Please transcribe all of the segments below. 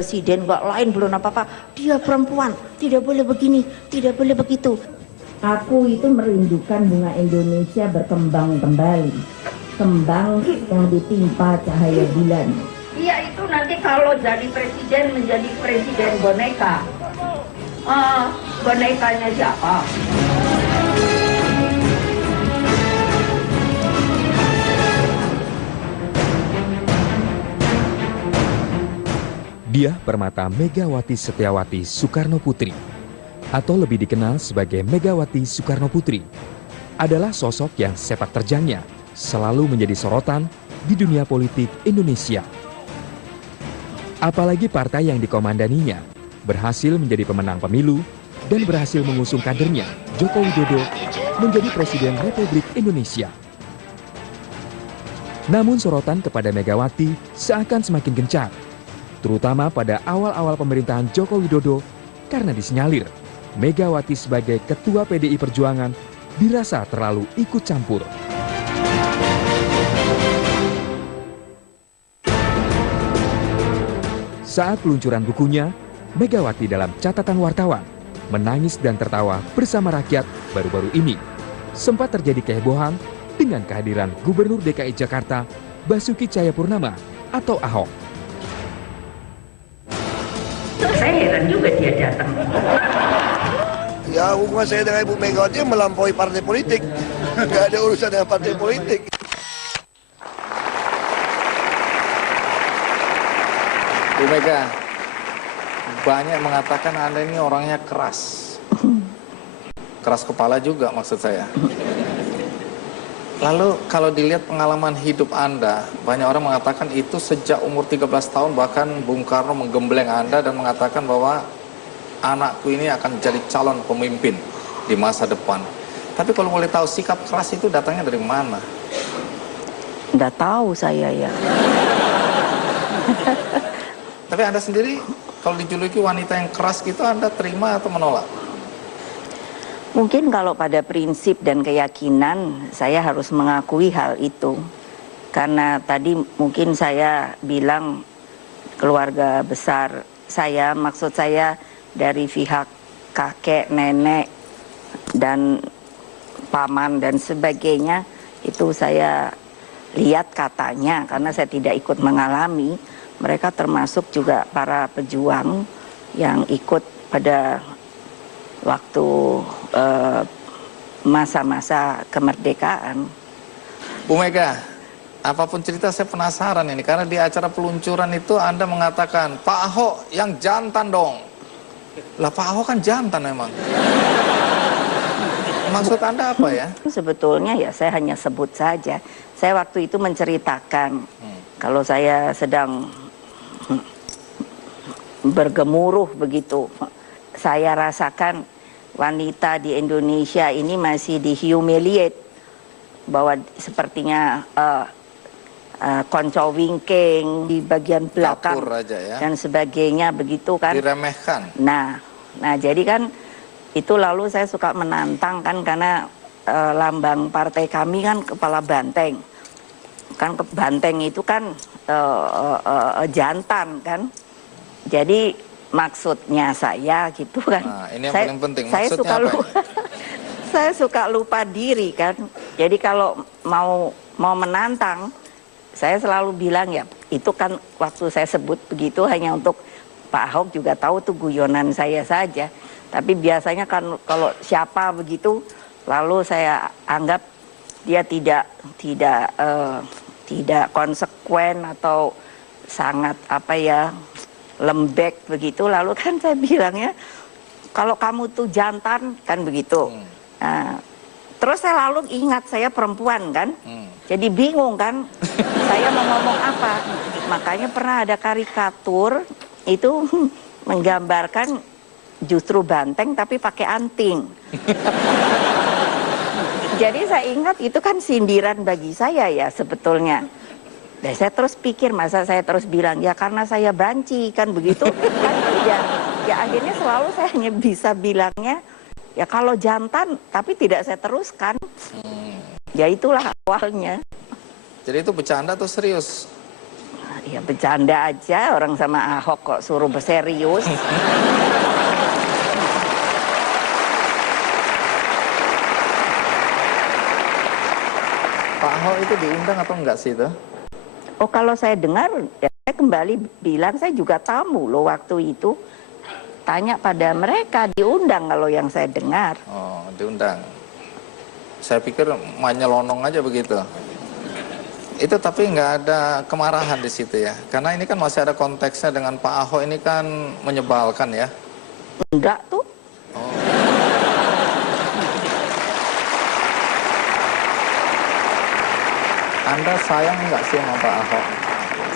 Presiden nggak lain belum apa-apa, dia perempuan, tidak boleh begini, tidak boleh begitu. Aku itu merindukan bunga Indonesia berkembang kembali, kembang yang ditimpa cahaya bulan. Iya, itu nanti kalau jadi presiden menjadi presiden boneka. Bonekanya siapa? Diah Permata Megawati Setiawati Soekarno Putri, atau lebih dikenal sebagai Megawati Soekarno Putri, adalah sosok yang sepak terjangnya selalu menjadi sorotan di dunia politik Indonesia. Apalagi partai yang dikomandaninya berhasil menjadi pemenang pemilu dan berhasil mengusung kadernya Joko Widodo menjadi Presiden Republik Indonesia. Namun sorotan kepada Megawati seakan semakin gencar, terutama pada awal-awal pemerintahan Joko Widodo, karena disinyalir Megawati sebagai Ketua PDI Perjuangan dirasa terlalu ikut campur. Saat peluncuran bukunya, Megawati dalam catatan wartawan menangis dan tertawa bersama rakyat baru-baru ini. Sempat terjadi kehebohan dengan kehadiran Gubernur DKI Jakarta Basuki Cahayapurnama atau Ahok. Saya heran juga dia datang. Ya, hubungan saya dengan Ibu Megawati melampaui partai politik. Nggak ada urusan dengan partai politik. Bu Mega, banyak mengatakan Anda ini orangnya keras. Keras kepala juga maksud saya. Lalu kalau dilihat pengalaman hidup Anda, banyak orang mengatakan itu sejak umur 13 tahun, bahkan Bung Karno menggembleng Anda dan mengatakan bahwa anakku ini akan jadi calon pemimpin di masa depan. Tapi kalau boleh tahu, sikap keras itu datangnya dari mana? Nggak tahu saya ya. Tapi Anda sendiri, kalau dijuluki wanita yang keras gitu, Anda terima atau menolak? Mungkin kalau pada prinsip dan keyakinan saya harus mengakui hal itu. Karena tadi mungkin saya bilang keluarga besar saya, maksud saya dari pihak kakek, nenek, dan paman dan sebagainya, itu saya lihat katanya, karena saya tidak ikut mengalami, mereka termasuk juga para pejuang yang ikut pada waktu masa-masa kemerdekaan. Bu Mega, apapun cerita saya penasaran ini, karena di acara peluncuran itu Anda mengatakan, Pak Ahok yang jantan dong. Lah Pak Ahok kan jantan memang. Maksud Anda apa ya? Sebetulnya ya saya hanya sebut saja. Saya waktu itu menceritakan kalau saya sedang bergemuruh begitu. Saya rasakan wanita di Indonesia ini masih dihumiliate, bahwa sepertinya konco wingking di bagian belakang aja, ya? Dan sebagainya begitu kan. Diremehkan. Nah jadi kan itu lalu saya suka menantang kan, karena lambang partai kami kan kepala banteng. Kan banteng itu kan jantan kan. Jadi maksudnya saya gitu kan. Nah, ini yang paling penting. Saya Maksudnya suka apa ini? saya suka lupa diri kan. Jadi kalau mau menantang, saya selalu bilang ya, itu kan waktu saya sebut begitu hanya untuk Pak Ahok juga tahu tuh guyonan saya saja. Tapi biasanya kan kalau siapa begitu, lalu saya anggap dia tidak konsekuen atau sangat apa ya, lembek begitu. Lalu kan saya bilangnya, kalau kamu tuh jantan kan begitu. Nah, terus saya lalu ingat saya perempuan kan, jadi bingung kan, saya mau ngomong apa. Makanya pernah ada karikatur itu menggambarkan justru banteng tapi pakai anting. Jadi saya ingat itu kan sindiran bagi saya ya sebetulnya. Dan saya terus pikir, masa saya terus bilang, ya karena saya banci, kan begitu. Kan tidak. Ya akhirnya selalu saya hanya bisa bilangnya, ya kalau jantan, tapi tidak saya teruskan. Ya itulah awalnya. Jadi itu bercanda atau serius? Ya bercanda aja orang sama Ahok kok suruh berserius. Pak Ahok itu diundang atau enggak sih itu? Oh kalau saya dengar, ya saya kembali bilang saya juga tamu loh waktu itu. Tanya pada mereka, diundang kalau yang saya dengar. Oh, diundang. Saya pikir nyelonong aja begitu. Itu tapi nggak ada kemarahan di situ ya. Karena ini kan masih ada konteksnya dengan Pak Ahok, ini kan menyebalkan ya. Enggak tuh. Oh. Anda sayang nggak sih sama Pak Ahok?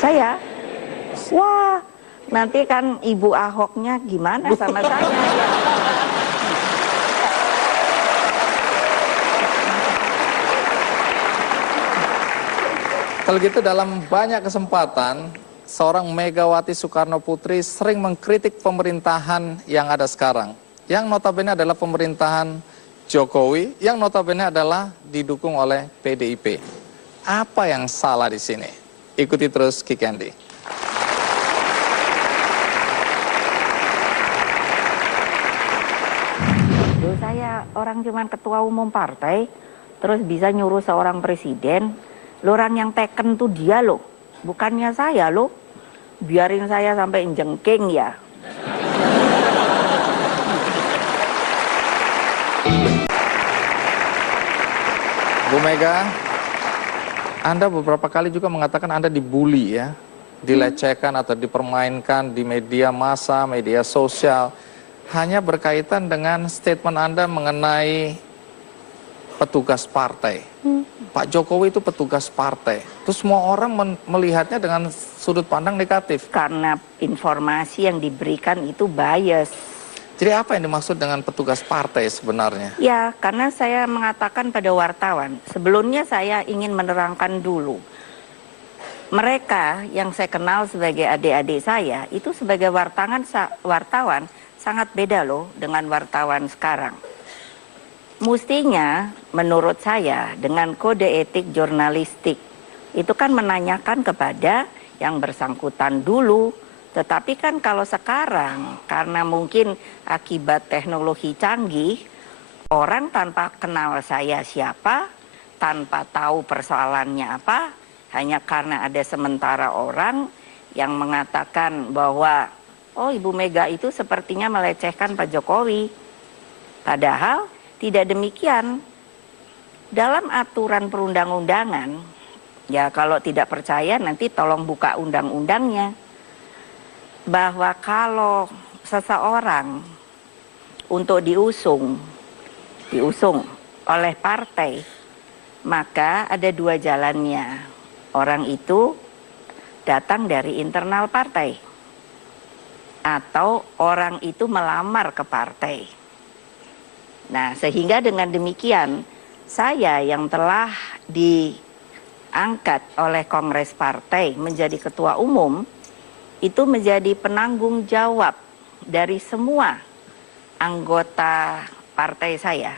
Saya? Wah, nanti kan Ibu Ahoknya gimana sama saya? Kalau gitu dalam banyak kesempatan, seorang Megawati Soekarno Putri sering mengkritik pemerintahan yang ada sekarang. Yang notabene adalah pemerintahan Jokowi, yang notabene adalah didukung oleh PDIP. Apa yang salah di sini? Ikuti terus Kick Andy. Loh, saya orang cuman ketua umum partai, terus bisa nyuruh seorang presiden. Loh, orang yang teken tuh dia loh, bukannya saya loh. Biarin saya sampai jengking ya. Bu Mega, Anda beberapa kali juga mengatakan Anda dibully ya, dilecehkan atau dipermainkan di media massa, media sosial, hanya berkaitan dengan statement Anda mengenai petugas partai. Pak Jokowi itu petugas partai. Terus semua orang melihatnya dengan sudut pandang negatif. Karena informasi yang diberikan itu bias. Jadi apa yang dimaksud dengan petugas partai sebenarnya? Ya, karena saya mengatakan pada wartawan, sebelumnya saya ingin menerangkan dulu. Mereka yang saya kenal sebagai adik-adik saya, itu sebagai wartawan sangat beda loh dengan wartawan sekarang. Mestinya menurut saya dengan kode etik jurnalistik itu kan menanyakan kepada yang bersangkutan dulu. Tetapi kan kalau sekarang karena mungkin akibat teknologi canggih, orang tanpa kenal saya siapa, tanpa tahu persoalannya apa, hanya karena ada sementara orang yang mengatakan bahwa oh Ibu Mega itu sepertinya melecehkan Pak Jokowi. Padahal tidak demikian. Dalam aturan perundang-undangan, ya kalau tidak percaya nanti tolong buka undang-undangnya. Bahwa kalau seseorang untuk diusung oleh partai, maka ada dua jalannya. Orang itu datang dari internal partai, atau orang itu melamar ke partai. Nah, sehingga dengan demikian, saya yang telah diangkat oleh Kongres Partai menjadi ketua umum, itu menjadi penanggung jawab dari semua anggota partai saya.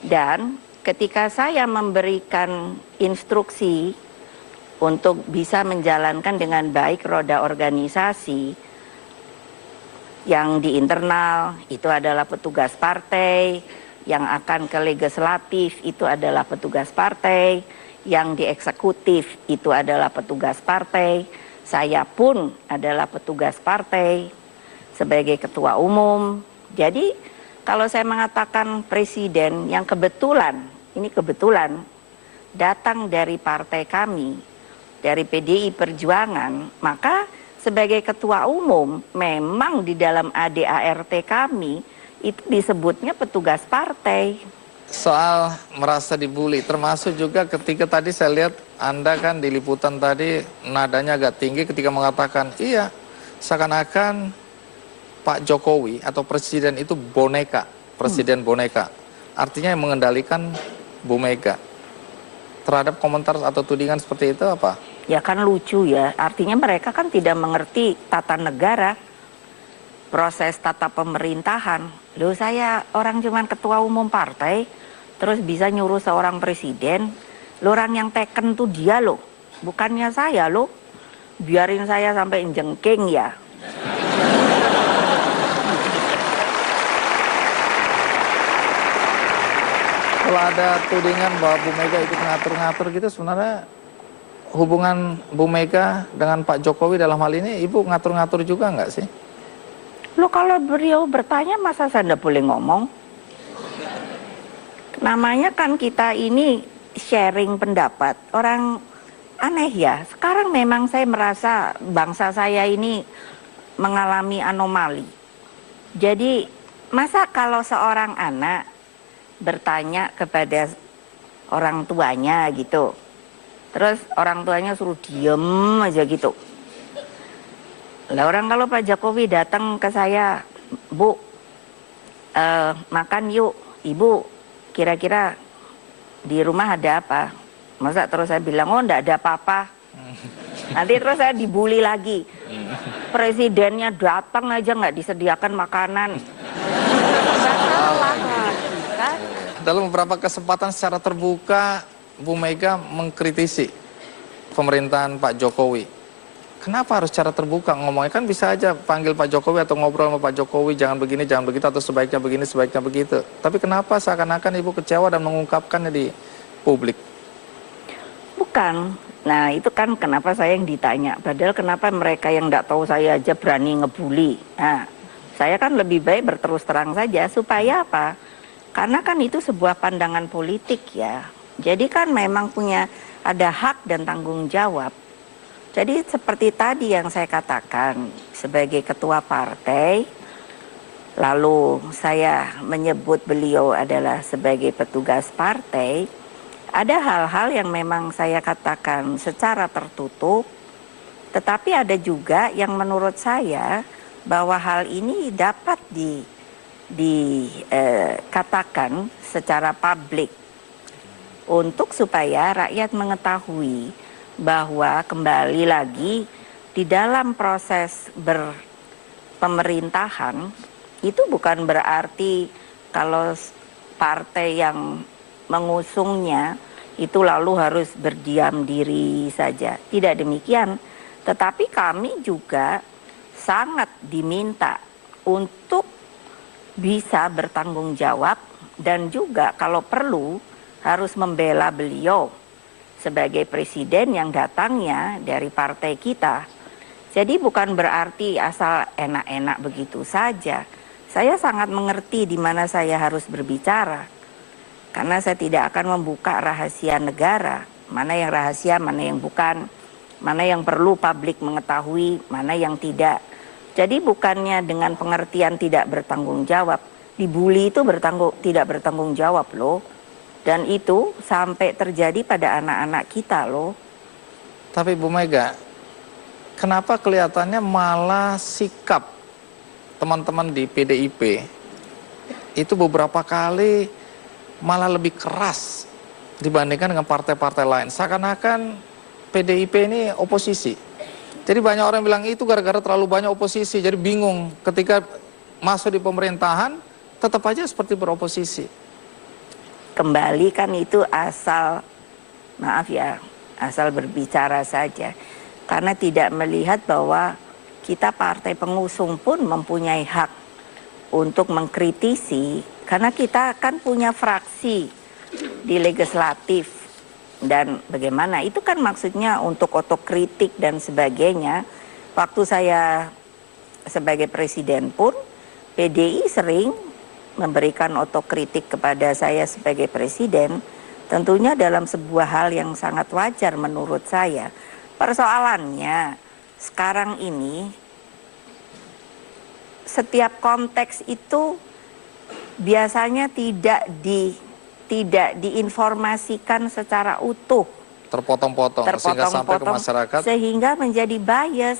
Dan ketika saya memberikan instruksi untuk bisa menjalankan dengan baik roda organisasi, yang di internal itu adalah petugas partai, yang akan ke legislatif itu adalah petugas partai, yang di eksekutif itu adalah petugas partai. Saya pun adalah petugas partai sebagai ketua umum. Jadi kalau saya mengatakan presiden yang kebetulan, ini kebetulan datang dari partai kami, dari PDI Perjuangan, maka sebagai ketua umum memang di dalam ADART kami itu disebutnya petugas partai. Soal merasa dibully, termasuk juga ketika tadi saya lihat Anda kan di liputan tadi nadanya agak tinggi ketika mengatakan, iya seakan-akan Pak Jokowi atau presiden itu boneka, presiden boneka. Artinya yang mengendalikan Bu Mega. Terhadap komentar atau tudingan seperti itu apa? Ya kan lucu ya, artinya mereka kan tidak mengerti tata negara, proses tata pemerintahan. Loh, saya orang cuman ketua umum partai, terus bisa nyuruh seorang presiden. Loh, orang yang teken tuh dia loh, bukannya saya loh. biarin saya sampai jengking ya. Kalau ada tudingan bahwa Bu Mega ikut ngatur-ngatur gitu, sebenarnya hubungan Bu Mega dengan Pak Jokowi dalam hal ini, Ibu ngatur-ngatur juga nggak sih? Loh, kalau beliau bertanya masa saya nggak boleh ngomong? Namanya kan kita ini sharing pendapat. Orang aneh ya, sekarang memang saya merasa bangsa saya ini mengalami anomali. Jadi masa kalau seorang anak bertanya kepada orang tuanya gitu, terus orang tuanya suruh diem aja gitu. Lah orang kalau Pak Jokowi datang ke saya, Bu, makan yuk, Ibu, kira-kira di rumah ada apa? Masa terus saya bilang, oh enggak ada apa-apa. Nanti terus saya dibully lagi. Presidennya datang aja nggak disediakan makanan. Dalam beberapa kesempatan secara terbuka, Bu Mega mengkritisi pemerintahan Pak Jokowi. Kenapa harus secara terbuka ngomongnya? Kan bisa aja panggil Pak Jokowi atau ngobrol sama Pak Jokowi, jangan begini, jangan begitu, atau sebaiknya begini, sebaiknya begitu. Tapi kenapa seakan-akan Ibu kecewa dan mengungkapkannya di publik? Bukan. Nah itu kan kenapa saya yang ditanya. Padahal kenapa mereka yang nggak tahu saya aja berani ngebully. Nah saya kan lebih baik berterus terang saja. Supaya apa? Karena kan itu sebuah pandangan politik ya. Jadi kan memang ada hak dan tanggung jawab. Jadi seperti tadi yang saya katakan sebagai ketua partai, lalu saya menyebut beliau adalah sebagai petugas partai, ada hal-hal yang memang saya katakan secara tertutup, tetapi ada juga yang menurut saya bahwa hal ini dapat dikatakan secara publik untuk supaya rakyat mengetahui bahwa kembali lagi di dalam proses berpemerintahan itu bukan berarti kalau partai yang mengusungnya itu lalu harus berdiam diri saja. Tidak demikian, tetapi kami juga sangat diminta untuk bisa bertanggung jawab dan juga kalau perlu harus membela beliau sebagai presiden yang datangnya dari partai kita. Jadi bukan berarti asal enak-enak begitu saja. Saya sangat mengerti di mana saya harus berbicara. Karena saya tidak akan membuka rahasia negara. Mana yang rahasia, mana yang bukan. Mana yang perlu publik mengetahui, mana yang tidak. Jadi bukannya dengan pengertian tidak bertanggung jawab. Dibully itu tidak bertanggung jawab loh. Dan itu sampai terjadi pada anak-anak kita loh. Tapi Bu Mega, kenapa kelihatannya malah sikap teman-teman di PDIP itu beberapa kali malah lebih keras dibandingkan dengan partai-partai lain. Seakan-akan PDIP ini oposisi. Jadi banyak orang bilang itu gara-gara terlalu banyak oposisi. Jadi bingung ketika masuk di pemerintahan tetap aja seperti beroposisi. Kembali kan itu asal, maaf ya, asal berbicara saja. Karena tidak melihat bahwa kita partai pengusung pun mempunyai hak untuk mengkritisi. Karena kita kan punya fraksi di legislatif. Dan bagaimana, itu kan maksudnya untuk otokritik dan sebagainya. Waktu saya sebagai presiden pun, PDI sering memberikan otokritik kepada saya sebagai presiden, tentunya dalam sebuah hal yang sangat wajar menurut saya. Persoalannya sekarang ini setiap konteks itu biasanya tidak diinformasikan secara utuh. Terpotong-potong sehingga sampai ke masyarakat. Sehingga menjadi bias.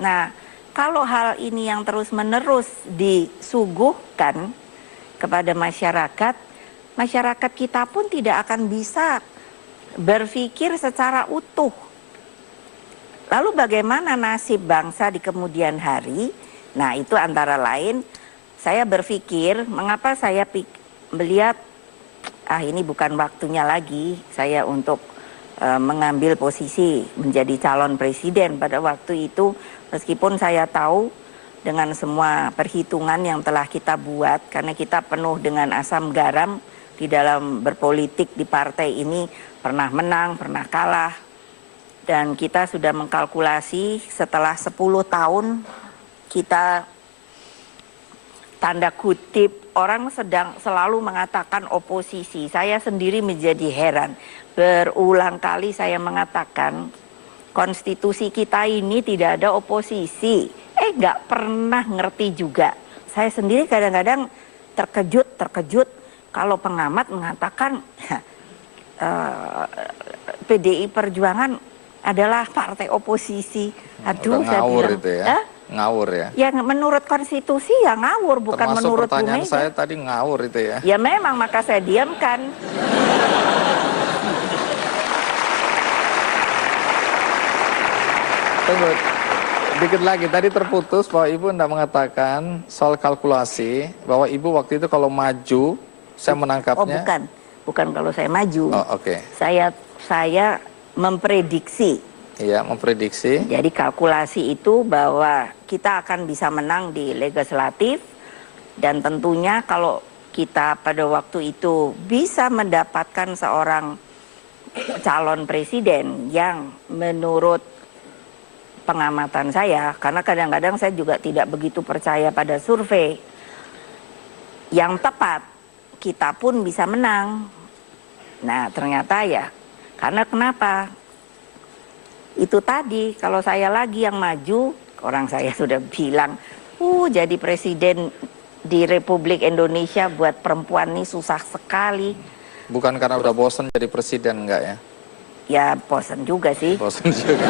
Nah, kalau hal ini yang terus-menerus disuguhkan kepada masyarakat, masyarakat kita pun tidak akan bisa berpikir secara utuh. Lalu bagaimana nasib bangsa di kemudian hari? Nah, itu antara lain saya berpikir, mengapa saya melihat ini bukan waktunya lagi saya untuk mengambil posisi menjadi calon presiden pada waktu itu, meskipun saya tahu dengan semua perhitungan yang telah kita buat, karena kita penuh dengan asam garam di dalam berpolitik di partai ini, pernah menang, pernah kalah, dan kita sudah mengkalkulasi setelah 10 tahun kita tanda kutip orang sedang selalu mengatakan oposisi. Saya sendiri menjadi heran. Berulang kali saya mengatakan konstitusi kita ini tidak ada oposisi. Nggak pernah ngerti juga. Saya sendiri kadang-kadang terkejut kalau pengamat mengatakan PDI Perjuangan adalah partai oposisi. Aduh, Udah saya ngawur bilang, itu ya. Ngawur ya. Ya menurut konstitusi ya ngawur, bukan Termasuk menurut Bu pertanyaan Mega. saya tadi ngawur itu ya. Ya memang, maka saya diamkan. Tunggu, dikit lagi. Tadi terputus bahwa Ibu hendak mengatakan soal kalkulasi, bahwa Ibu waktu itu kalau maju, saya menangkapnya. Oh bukan kalau saya maju. Oh, oke. Saya memprediksi. Iya, memprediksi. Jadi kalkulasi itu bahwa kita akan bisa menang di legislatif, dan tentunya kalau kita pada waktu itu bisa mendapatkan seorang calon presiden yang menurut pengamatan saya, karena kadang-kadang saya juga tidak begitu percaya pada survei, yang tepat kita pun bisa menang. Nah ternyata ya, karena kenapa? Itu tadi, kalau saya lagi yang maju, orang saya sudah bilang, jadi presiden di Republik Indonesia buat perempuan ini susah sekali. Bukan karena udah bosan jadi presiden, enggak ya? Ya bosan juga sih. Bosan juga.